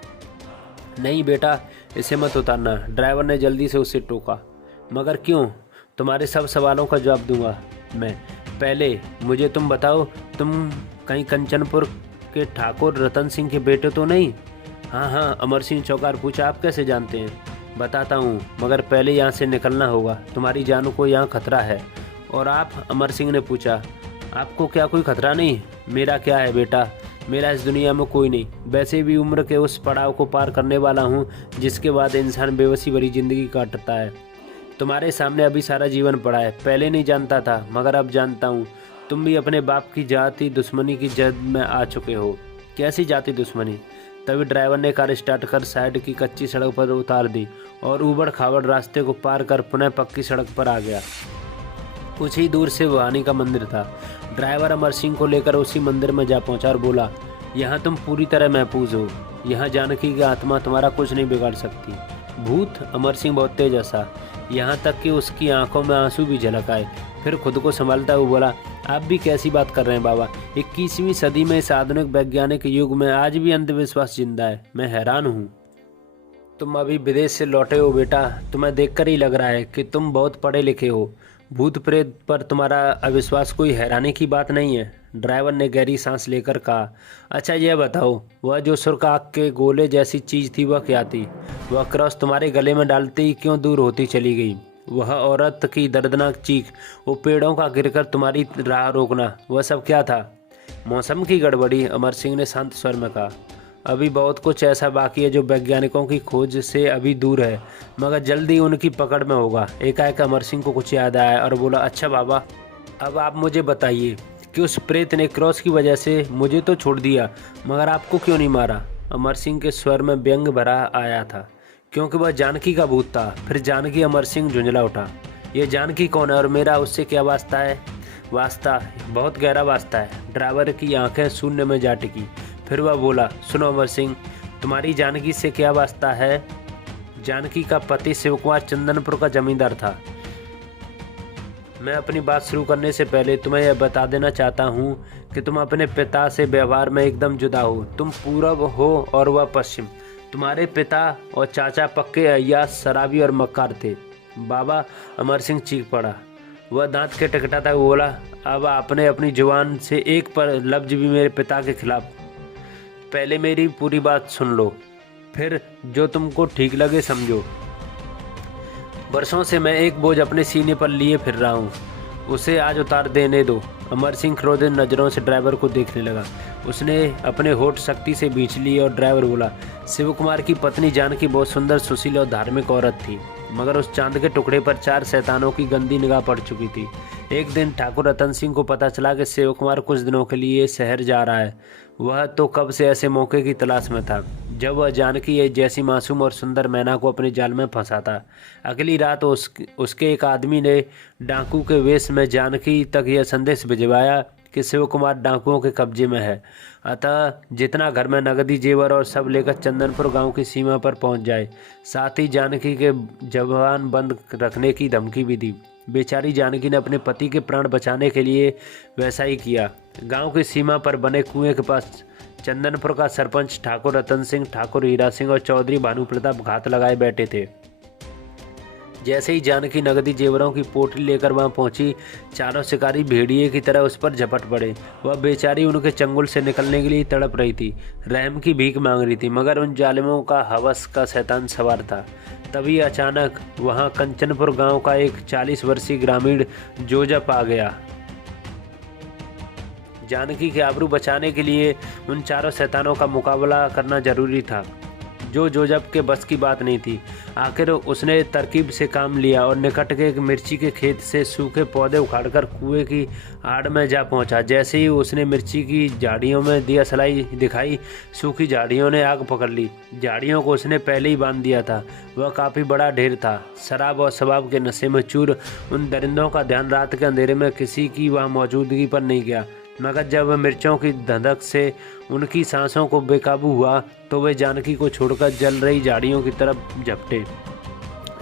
नहीं बेटा, इसे मत उतारना, ड्राइवर ने जल्दी से उसे टोका। मगर क्यों? तुम्हारे सब सवालों का जवाब दूंगा मैं। पहले मुझे तुम बताओ, तुम कहीं कंचनपुर के ठाकुर रतन सिंह के बेटे तो नहीं? हाँ, अमर सिंह चौकार पूछा। आप कैसे जानते हैं? बताता हूँ, मगर पहले यहाँ से निकलना होगा। तुम्हारी जान को यहाँ खतरा है। और आप? अमर सिंह ने पूछा। आपको क्या कोई खतरा नहीं? मेरा क्या है बेटा, मेरा इस दुनिया में कोई नहीं। वैसे भी उम्र के उस पड़ाव को पार करने वाला हूँ जिसके बाद इंसान बेबसी भरी जिंदगी काटता है। तुम्हारे सामने अभी सारा जीवन पड़ा है। पहले नहीं जानता था, मगर अब जानता हूँ। तुम भी अपने बाप की जाति दुश्मनी की जद में आ चुके हो। कैसी जाति दुश्मनी? तभी ड्राइवर ने कार स्टार्ट कर साइड की कच्ची सड़क पर उतार दी और ऊबड़ खाबड़ रास्ते को पार कर पुनः पक्की सड़क पर आ गया। कुछ ही दूर से भवानी का मंदिर था। ड्राइवर अमर सिंह को लेकर उसी मंदिर में जा पहुंचा और बोला, यहाँ तुम पूरी तरह महफूज हो। यहाँ जानकी की आत्मा तुम्हारा कुछ नहीं बिगाड़ सकती। भूत? अमर सिंह बहुत तेज हंसा, यहाँ तक कि उसकी आंखों में आंसू भी झलक आए। फिर खुद को संभालता हुआ बोला, आप भी कैसी बात कर रहे हैं बाबा? 21वीं सदी में इस आधुनिक वैज्ञानिक युग में आज भी अंधविश्वास जिंदा है। मैं हैरान हूँ। तुम अभी विदेश से लौटे हो बेटा, तुम्हें देखकर ही लग रहा है कि तुम बहुत पढ़े लिखे हो। भूत प्रेत पर तुम्हारा अविश्वास कोई हैरानी की बात नहीं है। ड्राइवर ने गहरी सांस लेकर कहा। अच्छा यह बताओ, वह जो सुर्ख आग के गोले जैसी चीज़ थी वह क्या थी? वह क्रॉस तुम्हारे गले में डालते ही क्यों दूर होती चली गई? वह औरत की दर्दनाक चीख, वो पेड़ों का गिरकर तुम्हारी राह रोकना, वह सब क्या था? मौसम की गड़बड़ी? अमर सिंह ने शांत स्वर में कहा। अभी बहुत कुछ ऐसा बाकी है जो वैज्ञानिकों की खोज से अभी दूर है, मगर जल्दी उनकी पकड़ में होगा। एकाएक अमर सिंह को कुछ याद आया और बोला, अच्छा बाबा, अब आप मुझे बताइए कि उस प्रेत ने क्रॉस की वजह से मुझे तो छोड़ दिया, मगर आपको क्यों नहीं मारा? अमर सिंह के स्वर में व्यंग भरा आया था, क्योंकि वह जानकी का भूत था। फिर जानकी? अमर सिंह झुंझला उठा। ये जानकी कौन है और मेरा उससे क्या वास्ता है? वास्ता? बहुत गहरा वास्ता है। ड्राइवर की आंखें शून्य में जा टिकी। फिर वह बोला, सुनो अमर सिंह, तुम्हारी जानकी से क्या वास्ता है? जानकी का पति शिव कुमार चंदनपुर का जमींदार था। मैं अपनी बात शुरू करने से पहले तुम्हें यह बता देना चाहता हूँ कि तुम अपने पिता से व्यवहार में एकदम जुदा हो। तुम पूरब हो और वह पश्चिम। तुम्हारे पिता और चाचा पक्के अय्याश, शराबी और मक्कार थे। बाबा? अमर सिंह चीख पड़ा। वह दांत के टकटाता हुआ बोला, अब आपने अपनी जुबान से एक पर लफ्ज भी मेरे पिता के खिलाफ। पहले मेरी पूरी बात सुन लो, फिर जो तुमको ठीक लगे समझो। वर्षों से मैं एक बोझ अपने सीने पर लिए फिर रहा हूँ, उसे आज उतार देने दो। अमर सिंह क्रोधित नज़रों से ड्राइवर को देखने लगा। उसने अपने होठ सख्ती से बींच लिए और ड्राइवर बोला, शिव कुमार की पत्नी जानकी बहुत सुंदर, सुशील और धार्मिक औरत थी। मगर उस चांद के टुकड़े पर 4 शैतानों की गंदी निगाह पड़ चुकी थी। एक दिन ठाकुर रतन सिंह को पता चला कि सेवक कुमार कुछ दिनों के लिए शहर जा रहा है। वह तो कब से ऐसे मौके की तलाश में था जब वह जानकी जैसी मासूम और सुंदर मैना को अपने जाल में फंसा था। अगली रात उसके एक आदमी ने डाकू के वेश में जानकी तक यह संदेश भिजवाया कि शिव कुमार डाकुओं के कब्जे में है, अतः जितना घर में नगदी जेवर और सब लेकर चंदनपुर गांव की सीमा पर पहुंच जाए। साथ ही जानकी के जवान बंद रखने की धमकी भी दी। बेचारी जानकी ने अपने पति के प्राण बचाने के लिए वैसा ही किया। गांव की सीमा पर बने कुएं के पास चंदनपुर का सरपंच ठाकुर रतन सिंह, ठाकुर हीरा सिंह और चौधरी भानु प्रताप घात लगाए बैठे थे। जैसे ही जानकी नगदी जेवरों की पोटली लेकर वहां पहुंची, चारों शिकारी भेड़िए की तरह उस पर झपट पड़े। वह बेचारी उनके चंगुल से निकलने के लिए तड़प रही थी, रहम की भीख मांग रही थी, मगर उन जालिमों का हवस का शैतान सवार था। तभी अचानक वहां कंचनपुर गांव का एक 40 वर्षीय ग्रामीण जोजप आ गया। जानकी के आबरू बचाने के लिए उन चारों शैतानों का मुकाबला करना जरूरी था, जो जोजप के बस की बात नहीं थी। आखिर उसने तरकीब से काम लिया और निकट के एक मिर्ची के खेत से सूखे पौधे उखाड़कर कुएं की आड़ में जा पहुंचा। जैसे ही उसने मिर्ची की झाड़ियों में दिया सलाई दिखाई, सूखी झाड़ियों ने आग पकड़ ली। झाड़ियों को उसने पहले ही बांध दिया था। वह काफ़ी बड़ा ढेर था। शराब और शबाब के नशे में चूर उन दरिंदों का ध्यान रात के अंधेरे में किसी की वहाँ मौजूदगी पर नहीं गया, मगर जब मिर्चों की धधक से उनकी सांसों को बेकाबू हुआ तो वे जानकी को छोड़कर जल रही झाड़ियों की तरफ झपटे।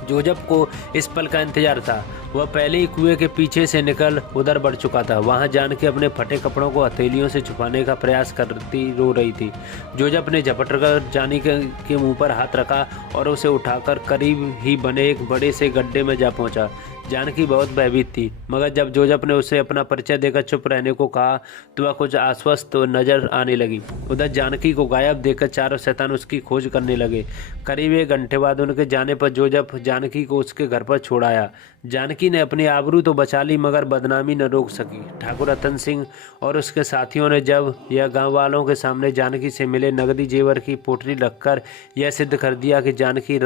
जोजप को इस पल का इंतजार था। वह पहले ही कुएं के पीछे से निकल उधर बढ़ चुका था। वहां जानकी अपने फटे कपड़ों को हथेलियों से छुपाने का प्रयास करती रो रही थी। जोजप ने झपट कर जानकी के मुंह पर हाथ रखा और उसे उठाकर करीब ही बने एक बड़े से गड्ढे में जा पहुंचा। जानकी बहुत भयभीत थी, मगर जब जोजप ने उसे अपना परिचय देकर चुप रहने को कहा तो वह कुछ आश्वस्त नजर आने लगी। उधर जानकी को गायब देखकर चारों शैतान उसकी खोज करने लगे। करीब 1 घंटे बाद उनके जाने पर जोजप जानकी को उसके घर पर छोड़ आया। जानकी ने अपनी आबरू तो बचा ली, मगर बदनामी न रोक सकी। ठाकुर रतन सिंह और उसके साथियों ने जब यह गांव वालों के सामने जानकी से मिले नगदी जेवर की पोटली रखकर यह सिद्ध कर दिया कि जानकी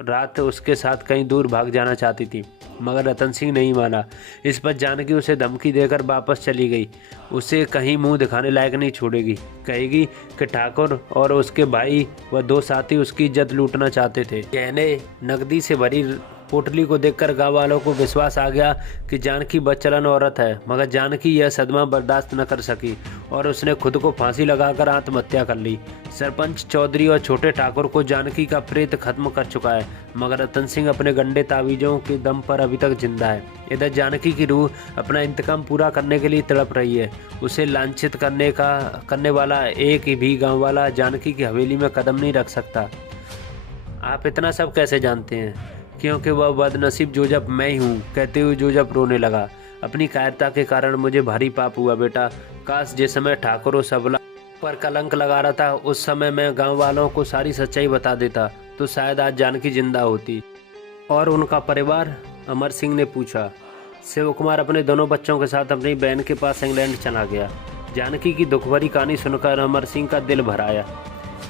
रात उसके साथ कहीं दूर भाग जाना चाहती थी, मगर रतन सिंह नहीं माना। इस पर जानकी उसे धमकी देकर वापस चली गई। उसे कहीं मुंह दिखाने लायक नहीं छोड़ेगी। कहेगी कि ठाकुर और उसके भाई व 2 साथी उसकी इज्जत लूटना चाहते थे। कहने नकदी से भरी पोटली को देखकर गाँव वालों को विश्वास आ गया कि जानकी बदचलन औरत है, मगर जानकी यह सदमा बर्दाश्त न कर सकी और उसने खुद को फांसी लगाकर आत्महत्या कर ली। सरपंच चौधरी और छोटे ठाकुर को जानकी का प्रेत खत्म कर चुका है, मगर रतन सिंह अपने गंडे तावीजों के दम पर अभी तक जिंदा है। इधर जानकी की रूह अपना इंतकाम पूरा करने के लिए तड़प रही है। उसे लांछित करने वाला एक भी गाँव वाला जानकी की हवेली में कदम नहीं रख सकता। आप इतना सब कैसे जानते हैं? क्योंकि वह बदनसीब जोजप मैं ही हूँ, कहते हुए जोजप रोने लगा। अपनी कायरता के कारण मुझे भारी पाप हुआ बेटा। काश जिस समय ठाकुर सबला पर कलंक लगा रहा था उस समय मैं गांव वालों को सारी सच्चाई बता देता तो शायद आज जानकी जिंदा होती। और उनका परिवार? अमर सिंह ने पूछा। शिव कुमार अपने दोनों बच्चों के साथ अपनी बहन के पास इंग्लैंड चला गया। जानकी की दुख भरी कहानी सुनकर अमर सिंह का दिल भर आया।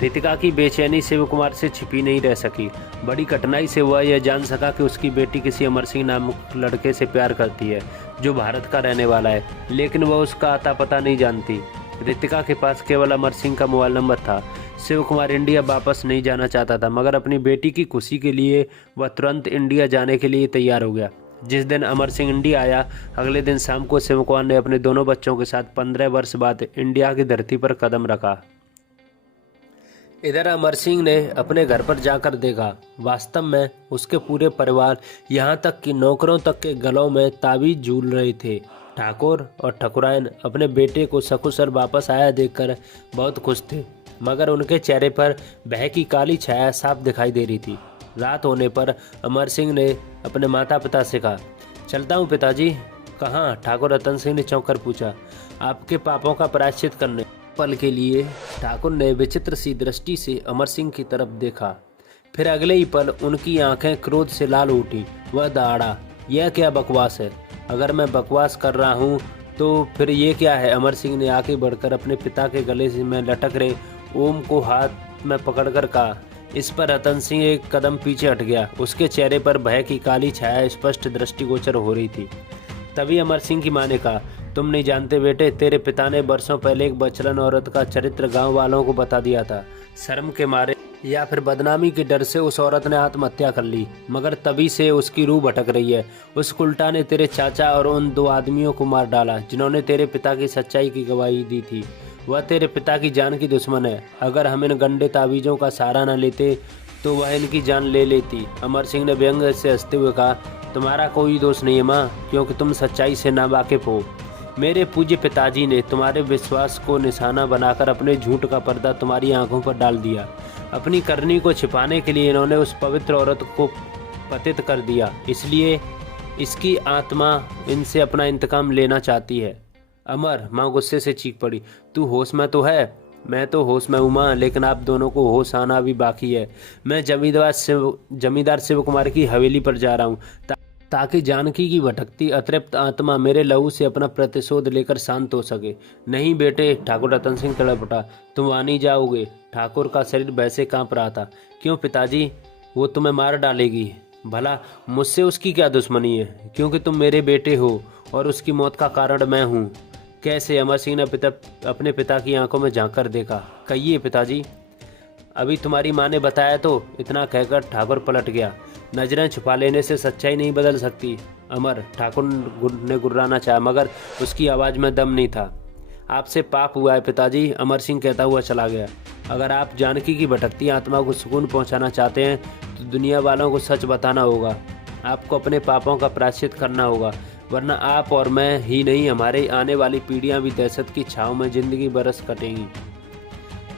रितिका की बेचैनी शिव कुमार से छिपी नहीं रह सकी। बड़ी कठिनाई से वह यह जान सका कि उसकी बेटी किसी अमर सिंह नामक लड़के से प्यार करती है जो भारत का रहने वाला है, लेकिन वह उसका आता पता नहीं जानती। रितिका के पास केवल अमर सिंह का मोबाइल नंबर था। शिव कुमार इंडिया वापस नहीं जाना चाहता था, मगर अपनी बेटी की खुशी के लिए वह तुरंत इंडिया जाने के लिए तैयार हो गया। जिस दिन अमर सिंह इंडिया आया, अगले दिन शाम को शिव कुमार ने अपने दोनों बच्चों के साथ 15 वर्ष बाद इंडिया की धरती पर कदम रखा। इधर अमर सिंह ने अपने घर पर जाकर देखा, वास्तव में उसके पूरे परिवार यहाँ तक कि नौकरों तक के गलों में ताबीज झूल रहे थे। ठाकुर और ठकुराइन अपने बेटे को सकुशल वापस आया देखकर बहुत खुश थे, मगर उनके चेहरे पर भय की काली छाया साफ दिखाई दे रही थी। रात होने पर अमर सिंह ने अपने माता पिता से कहा, चलता हूँ पिताजी। कहाँ? ठाकुर रतन सिंह ने चौंक कर पूछा। आपके पापों का प्रायश्चित करने। पल के लिए ठाकुर ने विचित्र सी दृष्टि से अमर सिंह की तरफ देखा, फिर अगले ही पल उनकी आंखें क्रोध से लाल उठी। वह दहाड़ा, यह क्या बकवास है? अगर मैं बकवास कर रहा हूँ तो फिर ये क्या है? अमर सिंह ने आगे बढ़कर अपने पिता के गले में लटक रहे ओम को हाथ में पकड़कर कहा, इस पर रतन सिंह एक कदम पीछे हट गया। उसके चेहरे पर भय की काली छाया स्पष्ट दृष्टिगोचर हो रही थी। तभी अमर सिंह की मां ने कहा, तुम नहीं जानते बेटे, तेरे पिता ने बरसों पहले एक बचलन औरत का चरित्र गांव वालों को बता दिया था। शर्म के मारे या फिर बदनामी के डर से उस औरत ने आत्महत्या कर ली, मगर तभी से उसकी रूह भटक रही है। उस उल्टा ने तेरे चाचा और उन 2 आदमियों को मार डाला जिन्होंने तेरे पिता की सच्चाई की गवाही दी थी। वह तेरे पिता की जान की दुश्मन है। अगर हम इन गंदे तावीज़ों का सहारा न लेते तो वह इनकी जान ले लेती। अमर सिंह ने व्यंग से हंसते हुए कहा, तुम्हारा कोई दोष नहीं है माँ, क्योंकि तुम सच्चाई से नावाकिफ हो। मेरे पूज्य पिताजी ने तुम्हारे विश्वास को निशाना बनाकर अपने झूठ का पर्दा तुम्हारी आंखों पर डाल दिया। अपनी करनी को छिपाने के लिए इन्होंने उस पवित्र औरत को पतित कर दिया, इसलिए इसकी आत्मा इनसे अपना इंतकाम लेना चाहती है। अमर, माँ गुस्से से चीख पड़ी, तू होश में तो है? मैं तो होश में हूँ माँ, लेकिन आप दोनों को होश आना अभी बाकी है। मैं जमींदार शिव कुमार की हवेली पर जा रहा हूँ ताकि जानकी की भटकती अतृप्त आत्मा मेरे लहू से अपना प्रतिशोध लेकर शांत हो सके। नहीं बेटे, ठाकुर रतन सिंह तड़प उठा, तुम आ नहीं जाओगे? ठाकुर का शरीर वैसे कांप रहा था। क्यों पिताजी, वो तुम्हें मार डालेगी। भला मुझसे उसकी क्या दुश्मनी है? क्योंकि तुम मेरे बेटे हो और उसकी मौत का कारण मैं हूँ। कैसे? अमर सिंह ने अपने पिता की आंखों में झांक कर देखा। कहिए पिताजी। अभी तुम्हारी माँ ने बताया तो। इतना कहकर ठाकुर पलट गया। नजरें छुपा लेने से सच्चाई नहीं बदल सकती अमर, ठाकुर ने गुर्राना चाहा, मगर उसकी आवाज़ में दम नहीं था। आपसे पाप हुआ है पिताजी, अमर सिंह कहता हुआ चला गया। अगर आप जानकी की भटकती आत्मा को सुकून पहुंचाना चाहते हैं तो दुनिया वालों को सच बताना होगा। आपको अपने पापों का प्रायश्चित करना होगा, वरना आप और मैं ही नहीं, हमारे आने वाली पीढ़ियां भी दहशत की छाँव में जिंदगी बरस कटेंगी।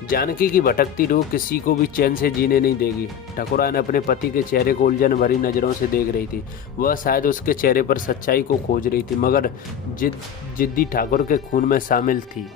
जानकी की भटकती रूह किसी को भी चैन से जीने नहीं देगी। ठाकुरान अपने पति के चेहरे को उलझन भरी नज़रों से देख रही थी। वह शायद उसके चेहरे पर सच्चाई को खोज रही थी, मगर जिद्दी ठाकुर के खून में शामिल थी।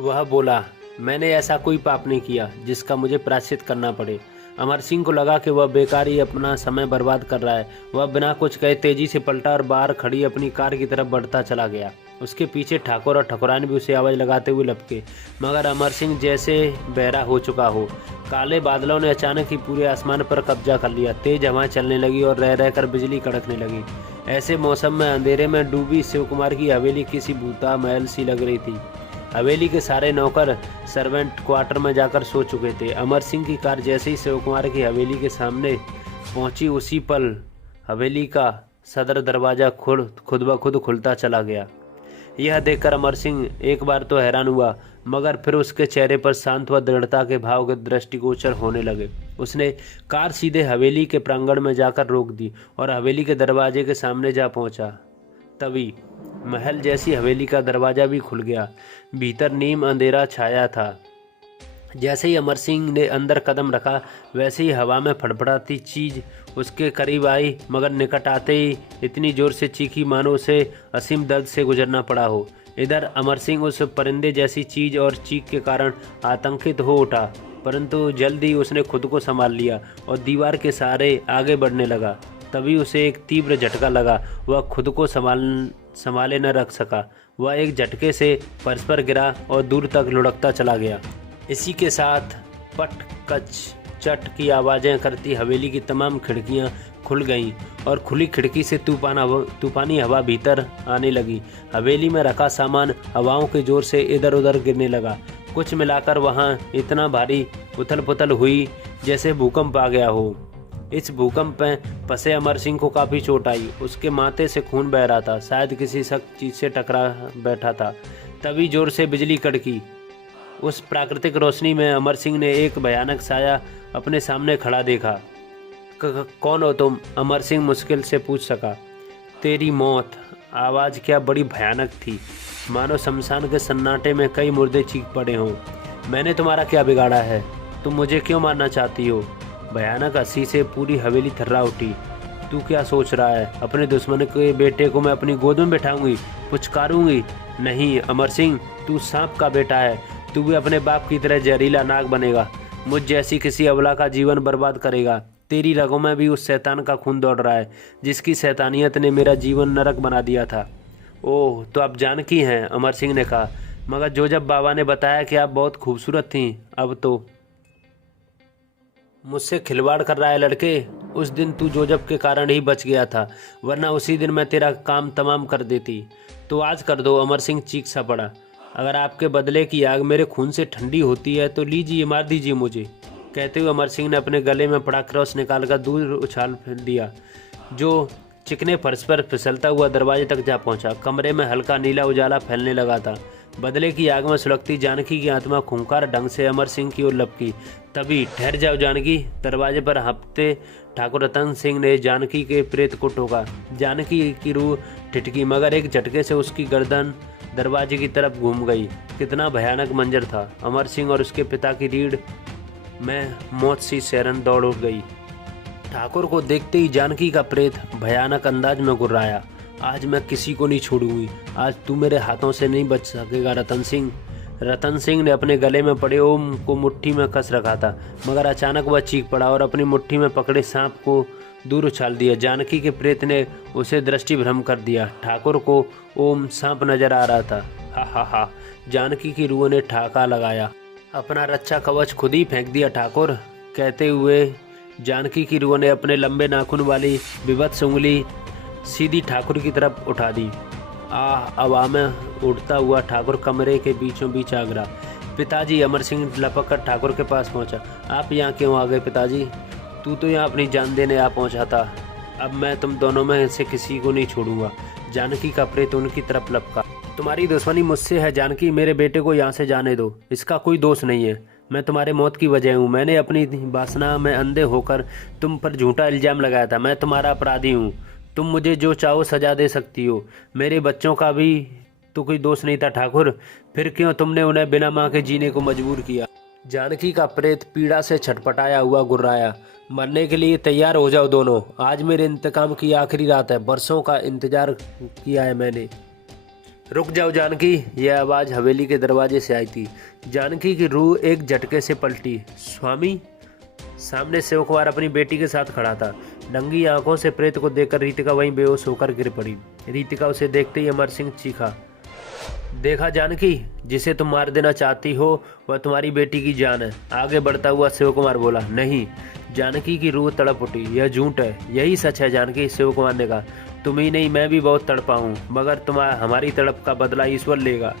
वह बोला, मैंने ऐसा कोई पाप नहीं किया जिसका मुझे प्रायश्चित करना पड़े। अमर सिंह को लगा कि वह बेकार ही अपना समय बर्बाद कर रहा है। वह बिना कुछ कहे तेजी से पलटा और बाहर खड़ी अपनी कार की तरफ बढ़ता चला गया। उसके पीछे ठाकुर और ठाकुरान भी उसे आवाज़ लगाते हुए लपके, मगर अमर सिंह जैसे बहरा हो चुका हो। काले बादलों ने अचानक ही पूरे आसमान पर कब्जा कर लिया। तेज हवाएं चलने लगी और रह रहकर बिजली कड़कने लगी। ऐसे मौसम में अंधेरे में डूबी शिव कुमार की हवेली किसी भूता महल सी लग रही थी। हवेली के सारे नौकर सर्वेंट क्वार्टर में जाकर सो चुके थे। अमर सिंह की कार जैसे ही शिव कुमार की हवेली के सामने पहुंची, उसी पल हवेली का सदर दरवाज़ा खुद ब खुद खुलता चला गया। यह देखकर अमर सिंह एक बार तो हैरान हुआ, मगर फिर उसके चेहरे पर शांत व दृढ़ता के भाव के दृष्टिगोचर होने लगे। उसने कार सीधे हवेली के प्रांगण में जाकर रोक दी और हवेली के दरवाजे के सामने जा पहुंचा। तभी महल जैसी हवेली का दरवाज़ा भी खुल गया। भीतर नीम अंधेरा छाया था। जैसे ही अमर सिंह ने अंदर कदम रखा, वैसे ही हवा में फड़फड़ाती चीज़ उसके करीब आई, मगर निकट आते ही इतनी जोर से चीखी मानो उसे असीम दर्द से गुजरना पड़ा हो। इधर अमर सिंह उस परिंदे जैसी चीज़ और चीख के कारण आतंकित हो उठा, परंतु जल्द ही उसने खुद को संभाल लिया और दीवार के सहारे आगे बढ़ने लगा। तभी उसे एक तीव्र झटका लगा। वह खुद को संभाले न रख सका। वह एक झटके से फर्श पर गिरा और दूर तक लुढ़कता चला गया। इसी के साथ पट कच चट की आवाज़ें करती हवेली की तमाम खिड़कियां खुल गईं और खुली खिड़की से तूफानी हवा भीतर आने लगी। हवेली में रखा सामान हवाओं के जोर से इधर उधर गिरने लगा। कुछ मिलाकर वहां इतना भारी उथल पुथल हुई जैसे भूकंप आ गया हो। इस भूकंप में फंसे अमर सिंह को काफ़ी चोट आई। उसके माथे से खून बह रहा था, शायद किसी सख्त चीज़ से टकरा बैठा था। तभी जोर से बिजली कड़की। उस प्राकृतिक रोशनी में अमर सिंह ने एक भयानक साया अपने सामने खड़ा देखा। कौन हो तुम? अमर सिंह मुश्किल से पूछ सका। तेरी मौत। आवाज़ क्या बड़ी भयानक थी, मानो शमशान के सन्नाटे में कई मुर्दे चीख पड़े हों। मैंने तुम्हारा क्या बिगाड़ा है? तुम मुझे क्यों मारना चाहती हो? भयानक हंसी से पूरी हवेली थर्रा उठी। तू क्या सोच रहा है? अपने दुश्मन के बेटे को मैं अपनी गोद में बैठाऊंगी, पुचकारूंगी? नहीं अमर सिंह, तू सांप का बेटा है। तू भी अपने बाप की तरह जहरीला नाग बनेगा, मुझ जैसी किसी अबला का जीवन बर्बाद करेगा। तेरी रगों में भी उस शैतान का खून दौड़ रहा है जिसकी शैतानियत ने मेरा जीवन नरक बना दिया था। ओह, तो आप जानकी हैं? अमर सिंह ने कहा। मगर जो जब बाबा ने बताया कि आप बहुत खूबसूरत थीं, अब तो मुझसे खिलवाड़ कर रहा है लड़के। उस दिन तू जोजब के कारण ही बच गया था, वरना उसी दिन मैं तेरा काम तमाम कर देती। तो आज कर दो। अमर सिंह चीख सा पड़ा। अगर आपके बदले की आग मेरे खून से ठंडी होती है तो लीजिए, मार दीजिए मुझे। कहते हुए अमर सिंह ने अपने गले में पड़ा क्रॉस निकालकर दूर उछाल फेंक दिया, जो चिकने फर्श पर फिसलता हुआ दरवाजे तक जा पहुंचा। कमरे में हल्का नीला उजाला फैलने लगा था। बदले की आग में सुलगती जानकी की आत्मा खूंखार ढंग से अमर सिंह की ओर लपकी। तभी ठहर जाओ जानकी। दरवाजे पर हाँफते ठाकुर रतन सिंह ने जानकी के प्रेत को टोका। जानकी की रूह ठिठकी, मगर एक झटके से उसकी गर्दन दरवाजे की तरफ घूम गई। कितना भयानक मंजर था। अमर सिंह और उसके पिता की रीढ़ में मौत सी सैरन दौड़ उठ गई। ठाकुर को देखते ही जानकी का प्रेत भयानक अंदाज में गुर्राया। आज मैं किसी को नहीं छोड़ूंगी। आज तू मेरे हाथों से नहीं बच सकेगा रतन सिंह। रतन सिंह ने अपने गले में पड़े ओम को मुट्ठी में कस रखा था, मगर अचानक वह चीख पड़ा और अपनी मुट्ठी में पकड़े सांप को दूर उछाल दिया। जानकी के प्रेत ने उसे दृष्टि भ्रम कर दिया। ठाकुर को ओम सांप नजर आ रहा था। हा हा हा। जानकी की रूह ने ठाका लगाया। अपना रक्षा कवच खुद ही फेंक दिया ठाकुर। कहते हुए जानकी की रूह ने अपने लंबे नाखून वाली विभत्स उंगली सीधी ठाकुर की तरफ उठा दी। हवा में उड़ता हुआ ठाकुर कमरे के बीचों बीच आ गिरा। पिताजी। अमर सिंह लपक कर ठाकुर के पास पहुंचा। आप यहाँ क्यों आ गए पिताजी? तू तो यहाँ अपनी जान देने आ पहुंचा था। अब मैं तुम दोनों में से किसी को नहीं छोड़ूंगा। जानकी का प्रेत उनकी तरफ लपका। तुम्हारी दुश्मनी मुझसे है जानकी। मेरे बेटे को यहाँ से जाने दो। इसका कोई दोष नहीं है। मैं तुम्हारे मौत की वजह हूँ। मैंने अपनी वासना में अंधे होकर तुम पर झूठा इल्जाम लगाया था। मैं तुम्हारा अपराधी हूँ। तुम मुझे जो चाहो सजा दे सकती हो। मेरे बच्चों का भी तो कोई दोष नहीं था ठाकुर। फिर क्यों तुमने उन्हें बिना माँ के जीने को मजबूर किया? जानकी का प्रेत पीड़ा से छटपटाया हुआ गुर्राया। मरने के लिए तैयार हो जाओ दोनों। आज मेरे इंतकाम की आखिरी रात है। बरसों का इंतजार किया है मैंने। रुक जाओ जानकी। यह आवाज़ हवेली के दरवाजे से आई थी। जानकी की रूह एक झटके से पलटी। स्वामी। सामने शिव कुमार अपनी बेटी के साथ खड़ा था। नंगी आंखों से प्रेत को देखकर रीतिका वहीं बेहोश होकर गिर पड़ी। रीतिका उसे देखते ही अमर सिंह चीखा। देखा जानकी, जिसे तुम मार देना चाहती हो वह तुम्हारी बेटी की जान है। आगे बढ़ता हुआ शिव कुमार बोला। नहीं। जानकी की रूह तड़प उठी। यह झूठ है। यही सच है जानकी। शिव कुमार ने कहा। तुम ही नहीं, मैं भी बहुत तड़पा हूँ, मगर हमारी तड़प का बदला ईश्वर लेगा।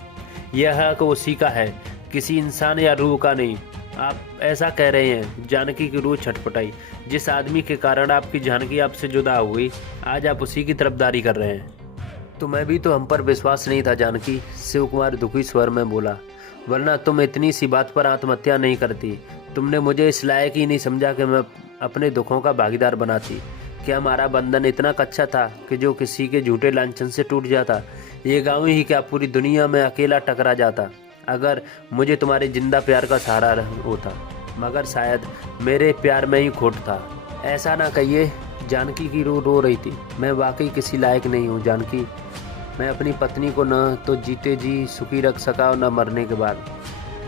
यह हक उसी का है, किसी इंसान या रूह का नहीं। आप ऐसा कह रहे हैं? जानकी की रूह छटपटाई। जिस आदमी के कारण आपकी जानकी आपसे जुदा हो गई, आज आप उसी की तरफदारी कर रहे हैं। तुम्हें भी तो हम पर विश्वास नहीं था जानकी। शिव कुमार दुखी स्वर में बोला। वरना तुम इतनी सी बात पर आत्महत्या नहीं करती। तुमने मुझे इस लायक ही नहीं समझा कि मैं अपने दुखों का भागीदार बनाती। क्या हमारा बंधन इतना कच्चा था कि जो किसी के झूठे लांछन से टूट जाता? ये गाँव ही क्या पूरी दुनिया में अकेला टकरा जाता अगर मुझे तुम्हारे जिंदा प्यार का सहारा होता। मगर शायद मेरे प्यार में ही खोट था। ऐसा ना कहिए। जानकी की रूह रो रही थी। मैं वाकई किसी लायक नहीं हूँ जानकी। मैं अपनी पत्नी को न तो जीते जी सुखी रख सका और न मरने के बाद।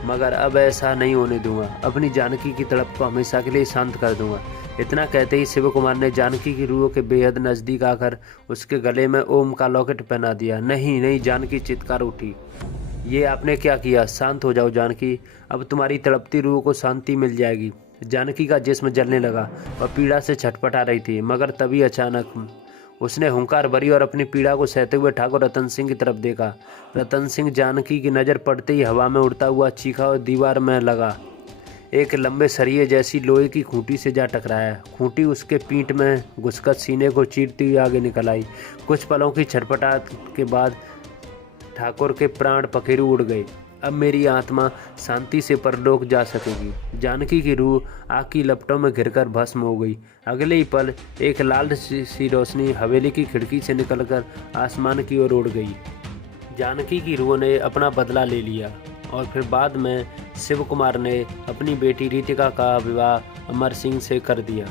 मगर अब ऐसा नहीं होने दूंगा। अपनी जानकी की तड़प को हमेशा के लिए शांत कर दूंगा। इतना कहते ही शिव कुमार ने जानकी की रूह के बेहद नज़दीक आकर उसके गले में ओम का लॉकेट पहना दिया। नहीं नहीं। जानकी चित्कार उठी। ये आपने क्या किया? शांत हो जाओ जानकी। अब तुम्हारी तड़पती रूह को शांति मिल जाएगी। जानकी का जिस्म जलने लगा। वह पीड़ा से छटपटा रही थी, मगर तभी अचानक उसने हुंकार भरी और अपनी पीड़ा को सहते हुए ठाकुर रतन सिंह की तरफ देखा। रतन सिंह जानकी की नज़र पड़ते ही हवा में उड़ता हुआ चीखा और दीवार में लगा। एक लंबे सरिये जैसी लोहे की खूंटी से जा टकराया। खूंटी उसके पीठ में घुसकर सीने को चीरती हुई आगे निकल आई। कुछ पलों की छटपटाहट के बाद ठाकुर के प्राण पखेरु उड़ गए। अब मेरी आत्मा शांति से परलोक जा सकेगी। जानकी की रूह आग की लपटों में घिरकर भस्म हो गई। अगले ही पल एक लाल सी रोशनी हवेली की खिड़की से निकलकर आसमान की ओर उड़ गई। जानकी की रूह ने अपना बदला ले लिया और फिर बाद में शिव कुमार ने अपनी बेटी रीतिका का विवाह अमर सिंह से कर दिया।